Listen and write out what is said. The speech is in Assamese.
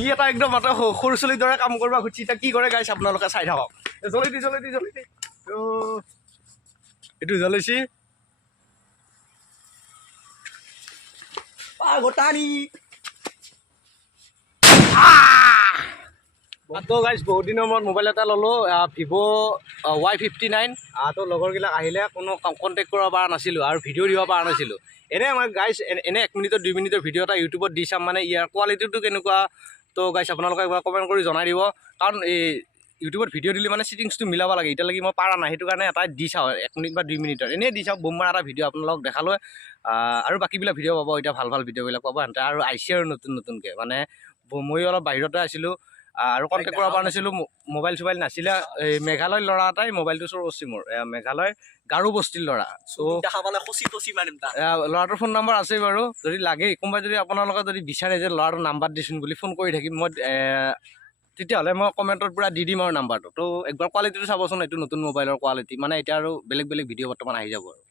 ই এটা একদম এটা সৰু চলিৰ দৰে কাম কৰিব খুজিছে এতিয়া কি কৰে গাইছ আপোনালোকে চাই থাকক জলদি এইটো জ্বলাইছি গোটানি তো গাইছ বহুত দিনৰ মূৰত মোবাইল এটা ল'লোঁ ভিভ' Y59 তো লগৰবিলাক আহিলে কোনো কণ্টেক্ট কৰিব পৰা নাছিলোঁ আৰু ভিডিঅ' দিব পৰা নাছিলোঁ এনে আমাৰ গাইছ এনে 1 মিনিটৰ 2 মিনিটৰ ভিডিঅ' এটা ইউটিউবত দি চাম মানে ইয়াৰ কোৱালিটিটো কেনেকুৱা তো গাইছ আপোনালোকে একবাৰ কমেণ্ট কৰি জনাই দিব কাৰণ এই ইউটিউবত ভিডিঅ' দিলে মানে ছেটিংছটো মিলাব লাগে এতিয়ালৈকে মই পৰা নাই সেইটো কাৰণে এটা দি চাওঁ 1 মিনিট বা 2 মিনিটৰ এনেই দি চাওঁ বোমবাৰ এটা ভিডিঅ' আপোনালোকক দেখালোঁ আৰু বাকীবিলাক ভিডিঅ' পাব এতিয়া ভাল ভিডিঅ'বিলাক পাব সিহঁতে আৰু আহিছে আৰু নতুনকৈ মানে মই অলপ বাহিৰতে আছিলোঁ আৰু কণ্টেক্ট কৰিব পৰা নাছিলোঁ মোবাইল চোবাইল নাছিলে এই মেঘালয়ৰ ল'ৰা এটাই মোবাইলটো চুৰ কৰিছে মোৰ মেঘালয় গাৰো বস্তিৰ ল'ৰা ল'ৰাটোৰ ফোন নম্বৰ আছে বাৰু যদি লাগে কোনোবাই যদি আপোনালোকে যদি বিচাৰে যে ল'ৰাটোৰ নাম্বাৰ দিছোন বুলি ফোন কৰি থাকিম মই তেতিয়াহ'লে মই কমেণ্টৰ পৰা দি দিম আৰু নাম্বাৰটো তো একবাৰ কোৱালিটিটো চাবচোন এইটো নতুন মোবাইলৰ কোৱালিটি মানে এতিয়া আৰু বেলেগ ভিডিঅ' বৰ্তমান আহি যাব আৰু